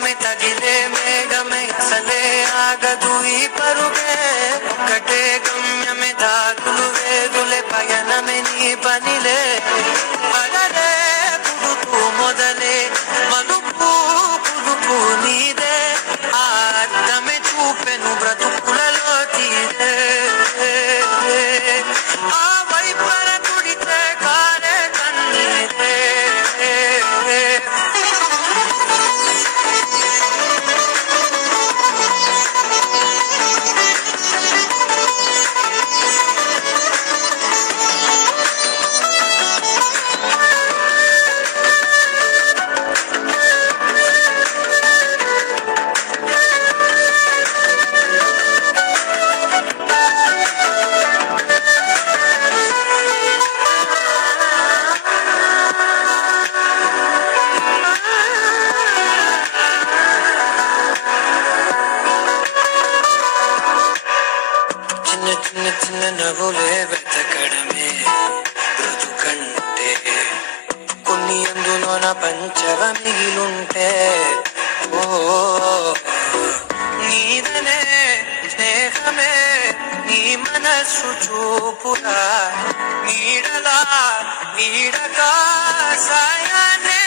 మేఘమే తగిలే మేఘమే అసలే ఆగదు ఈ పరుగే ఒకటే గమ్యమే దారులు వేరులే పయనమే నీ పనిలే అలలే పుడుతూ మొదలే మలుపు పులుపు నీదే ఆ అర్థమే చూపెను బ్రతుకులలో తీరే ఆ వైపర కుడితే కారే కన్నీరే చిన్న చిన్న చిన్న నవ్వులే వెతకడమే బ్రతుకంటే కొన్ని అందులోన పంచవ మిగిలుంటే ఓ నీదనే స్నేహమే నీ మనస్సు చూపురా నీడలా వీడగా సాయాన్నే